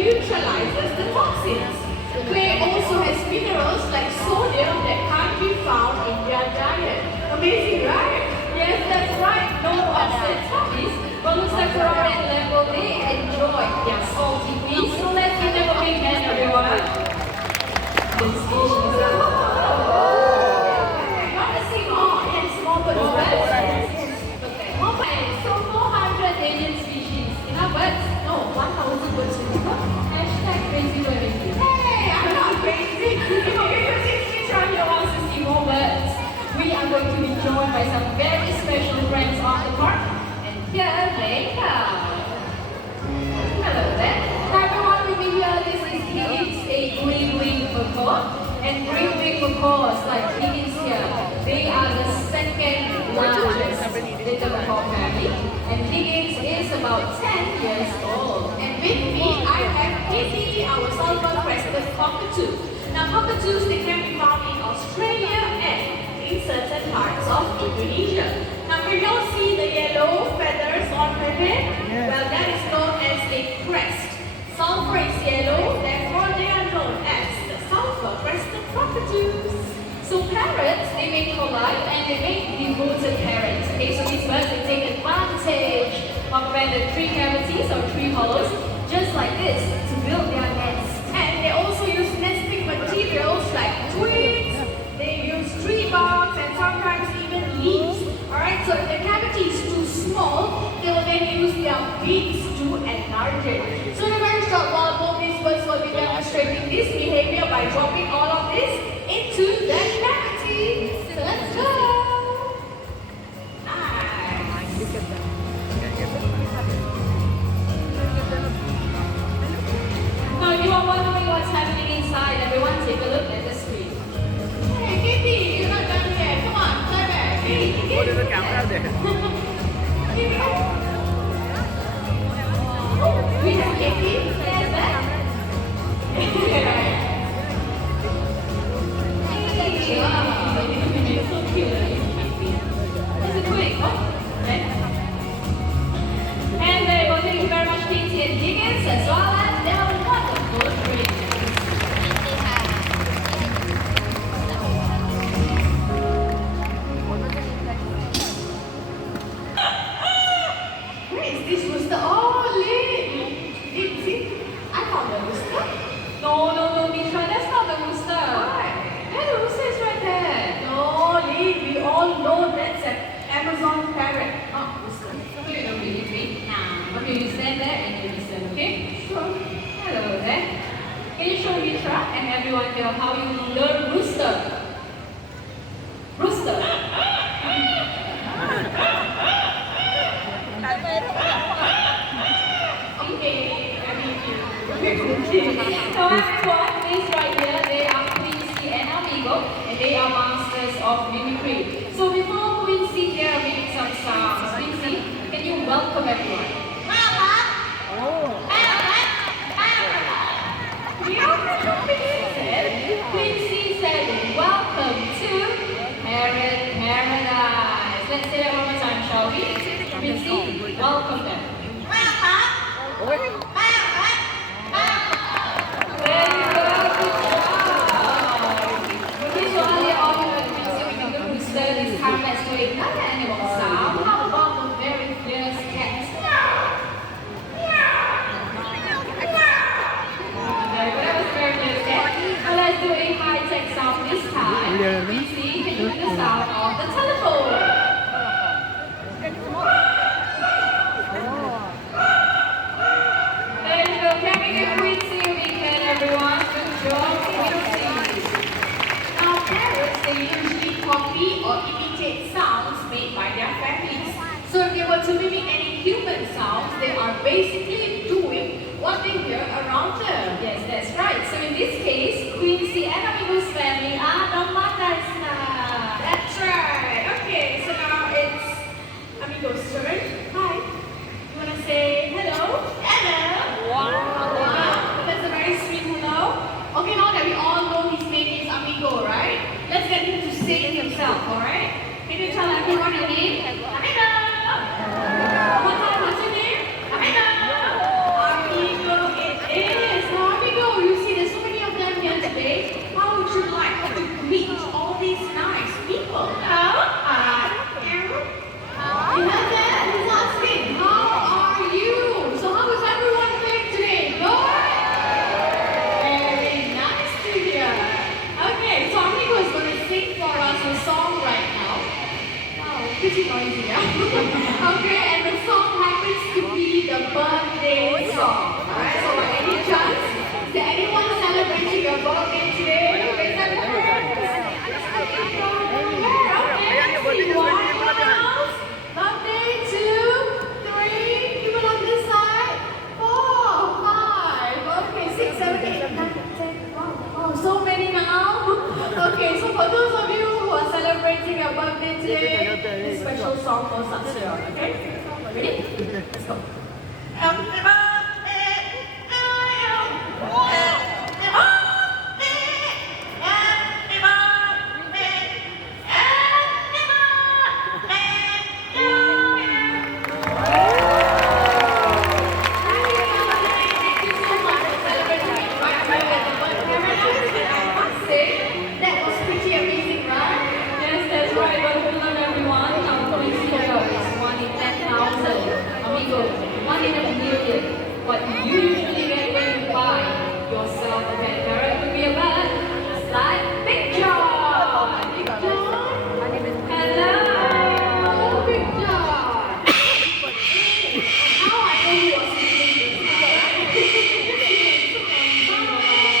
neutralizes the toxins. Clay also has minerals like sodium that can't be found in their diet. Amazing, right? Yes, that's right. No upset puppies, but looks like Ferrari and Lambo, they enjoy their salty feast. So let's give them a big hand, everyone. This species. Wanna see more? Yes, more birds. Okay, more birds. So 400 alien species. Enough birds? No, 1,000 birds. Hashtag crazy bird. Hey, I'm not crazy. If you wants to see more birds, we are going to be joined by some very special friends on the park. And here they come. Hello there. Hi everyone, with me here, this is Higgins, a green-winged macaw. And green-winged macaws, like Higgins here, they are the second largest in the macaw family. And Higgins is about 10 years old. And with me, I have KCT, our silver-crested cockatoo. Now, cockatoos, they can be found in Australia and in certain parts of Indonesia. Now, we don't see the yellow feathers on her head. Well, that is known as a crest. Sulfur is yellow, therefore they are known as the sulfur-crested cockatoos. So parrots, they make polite and they make devoted parents. Okay, so these birds, they take advantage of the tree cavities or tree hollows, just like this, to build their nests. And they also use nesting materials like twigs, they use tree barks and sometimes even leaves. Alright, so if the cavity is too small, they will then use their beaks to enlarge it. So in a very short while, both these birds will be demonstrating this behavior by dropping all of this into the cavity. So let's go! Nice! Now if you are wondering what's happening inside, everyone take a look at the screen. Hey Kitty, you're not done yet. Come on, fly back. Hey, Oh, there's a camera there. We have Kitty. There's that. So cute. That's a twig. Oh, okay. And well, thank you very much, Katie and Higgins, as well as their wonderful drinks. Where is this rooster? Oh, Lynn! See? I found the rooster. No, Mitra, that's not the rooster. Why? Yeah, the rooster is right there. No, Lynn, we all know that's an Amazon parrot. Oh, rooster. So you don't believe me? Nah. Okay, you stand there and you listen, okay? Sure. Hello there. Can you show Mitra and everyone here how you learn rooster? Rooster. So everyone, these right here, they are Quincy and Amigo, and they are masters of mimicry. So before Quincy here makes some sounds, Quincy, can you welcome everyone? Quincy said, welcome to Parrot Paradise. Let's say that one more time, shall we? Quincy, welcome them. Let's do another animal sound. How about the very fierce cat? Very good, that was very fierce cat. Now let's do a high-tech sound this time. Quincy, can you do the sound of the telephone? There you go. Can we give Quincy a big hand, everyone? Good job, Quincy. Now parrots, they usually copy or imitate sounds made by their families. So if they were to mimic any human sounds, they are basically doing what they hear around them. Yes, that's right. So in this case, Quincy and Amigo's family are the mothers now. That's right. Okay, so now it's Amigo's turn. Hi. You want to say hello? Hello. Wow. That's a very sweet hello. Okay, now that we all know his name is Amigo, right? Let's get him to say it himself, alright? Can you tell everyone your name? Amigo! One more time, what's your name? Amigo! Amigo it is! Ready? Let's go. That was pretty amazing, right? Yes, that's right. But hold on, everyone. Our coincidence is 1 in 10,000. Amigo, 1 in a million. What you usually get when you buy yourself a pet parrot would be a bird, just like Big John. Big John? Hello, Big John. How I know you are sleeping this night.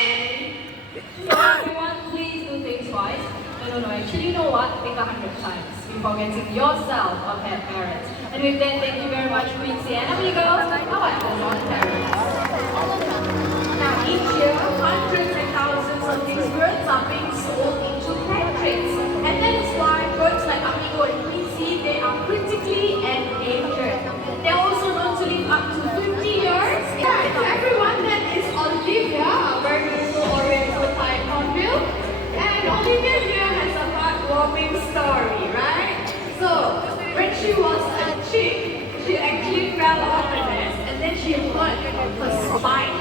So everyone, please do think twice. No, actually, you know what? Think 100 times before getting yourself a pet parrot. And with that, thank you very much, Quincy and amigos. How about those on parrots? Now, each year, hundreds and thousands of these birds are being sold into pet trades. And that is why birds like Amigo and Quincy, they are critically endangered. They're also known to live up to 50 years. Right, so everyone, that is Olivia, a very beautiful oriental type hornbill. And Olivia here has a heartwarming story, right? So, when she was a chick, she actually fell off the nest and then she hurt her spine.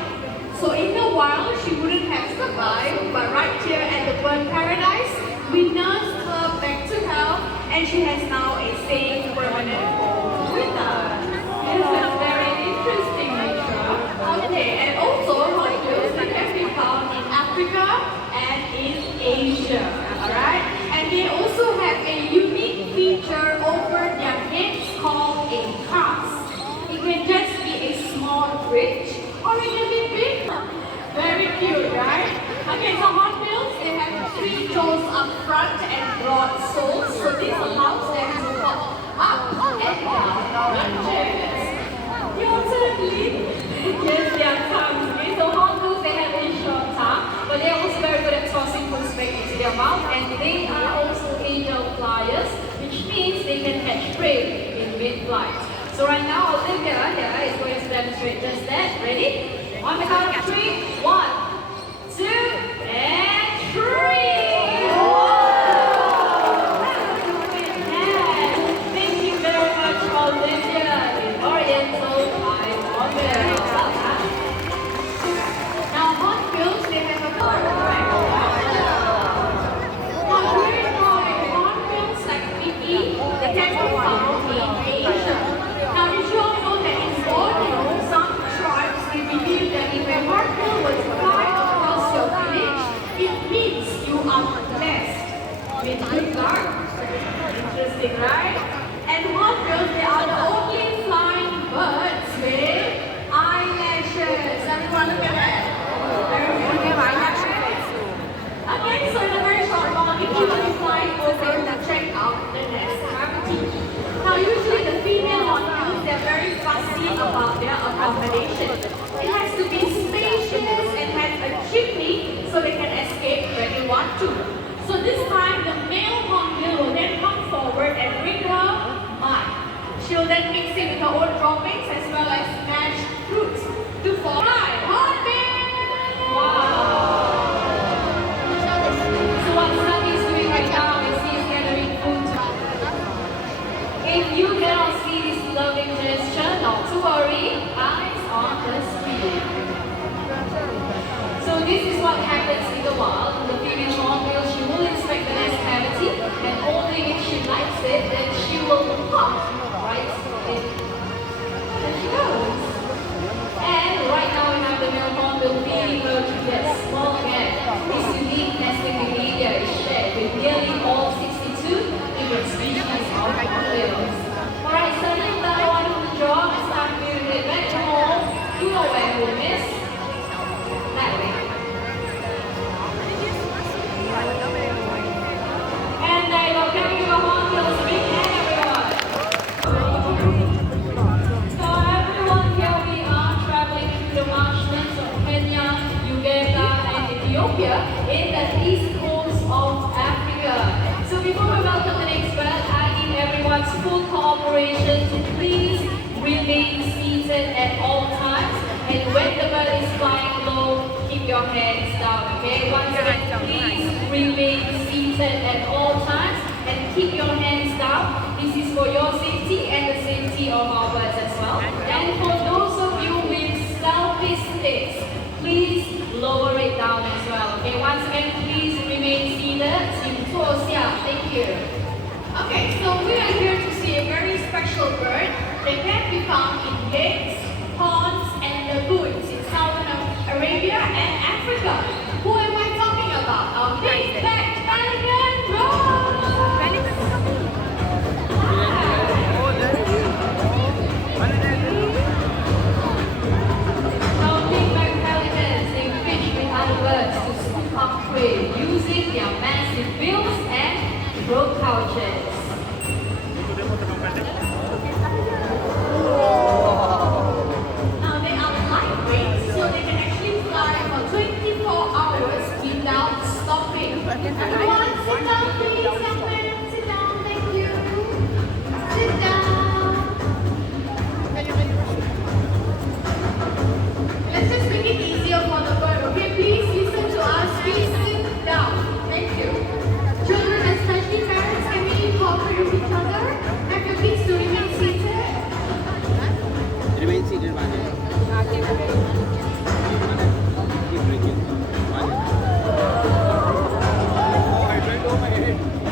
So in a while, she wouldn't have survived, but right here at the bird paradise, we nursed her back to health and she has now a safe permanent home with us. This is very interesting, Mitra. Okay, and also hornbills, they can be found in Africa and in Asia, alright? And they also have a unique feature over their heads called a cast. It can just be a small bridge or it can be big. Very cute, right? Okay, so hornbills, they have 3 toes up front and broad soles, so this allows them to hop up and down branches. Your turn, Lee. Yes, they are tongues. Okay, so hornbills, they have a short tongue, but they are also very good at tossing food back into their mouth, and they are also aerial flyers, which means they can catch prey in mid-flight. So right now, Olivia is going to demonstrate just that. Ready? On the count of 3, 1, 2, and 3! Thank you very much, Olivia, the Oriental Type Hornbill. Now, hornbills, they have a hornbills like Mickey, they can be found in Asia. Now, did you all know that in Borneo, some tribes, they believe that if a hornbill was fly across your village, it means you are blessed with good luck. Interesting, right? And hornbills, they are the only flying birds with eyelashes. Everyone look at that. Very beautiful eyelashes. Okay, so in a very short while, if you will be flying over to check out the nest cavity. Now, usually the female hornbills, they're very fussy about their accommodation. It has to be spacious and has a chimney so they can escape when they want to. So this time, the male hornbill will then come forward and bring her mud. She'll then mix it with her own droppings as well as mashed fruits to form hornbill! Wow! So what Sun is doing right now is he's gathering food. If you cannot see this loving gesture, not to worry, eyes on the screen. So this is what happens in the wild. The female hornbill, she will inspect the nest cavity, and only if she likes it, then she will pop right in. There she goes. And right now we have the male hornbill feeding her to get seated at all times and keep your hands down. This is for your safety and the safety of our birds as well. And for those of you with selfie sticks, please lower it down as well. Okay, once again, please remain seated. Thank you. Okay, so we are here to see a very special bird. They can be found in lakes, ponds, and lagoons in southern Arabia and Africa. Who am I talking about? Our big-backed pelican, Our big-backed pelicans, they fish with other birds to scoop up prey using their massive bills and throat pouches. Now they are lightweight, so they can actually fly for 24 hours without stopping. Everyone, sit down please, young man. Sit down, thank you. Sit down. Let's just make it easier for the bird, okay? Please listen to us. Please sit down. Thank you. Children, especially parents, can we cooperate with each other? Have your kids to remain seated. Remain seated,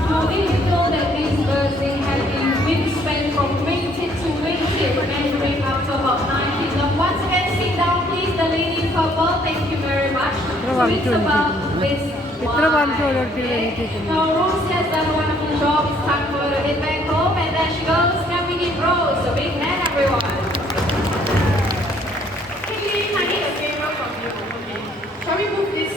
Now, did you know that these birds, they have a wingspan from wing-tip to wing-tip, measuring up to about 9 feet long. Once again, sit down please, the lady in purple. Thank you very much. So it's about this wide. Now, Rose has done a wonderful job. It's time for her to get back home, and there she goes, coming in Rose. So big hand, everyone. Hey, I need a favor from you. Okay. Shall we move this?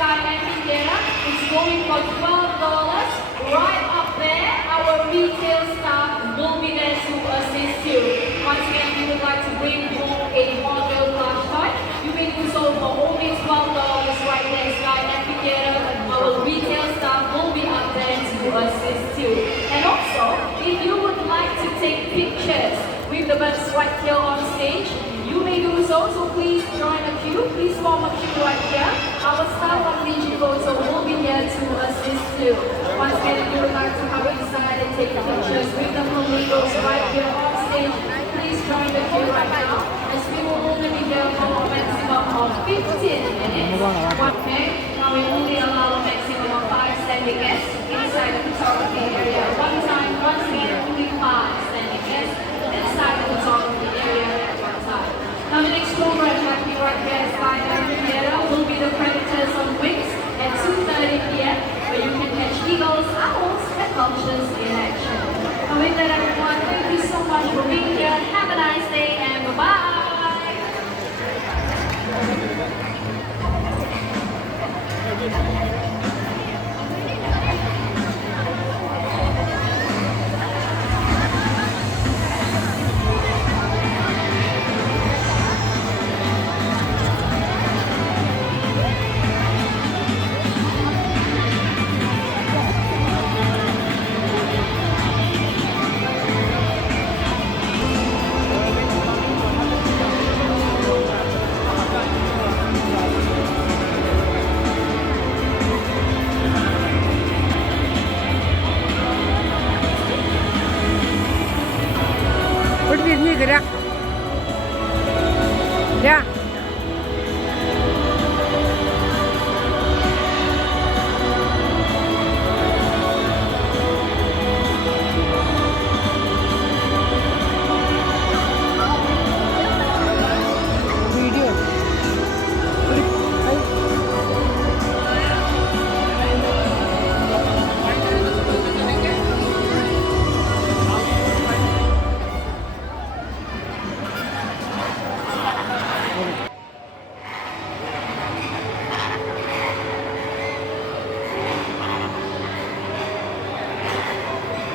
Amphitheater. It's going for $12. Right up there, our retail staff will be there to assist you. Once again, if you would like to bring home a model plush toy, you may do so for only $12 right there, Sky Amphitheater. Our retail staff will be up there to assist you. And also, if you would like to take pictures with the birds right here on stage, you may do so, so please join a queue. Please form a queue right here. Our staff of Digital will be here to assist you. Once again, if you would like to come inside and take pictures with the flamingos right here on stage, please join the queue right now, as we will only be here for a maximum of 15 minutes. Okay, now we only allow a maximum of 5 standing guests inside the photography area. One time, once again, only 5 standing guests inside the photography area at one time. Now the next program that we right here at Sky Amphitheater will be the Predators on Wings at 2:30. തിരിഞ്ഞ് നിൽക്കുക.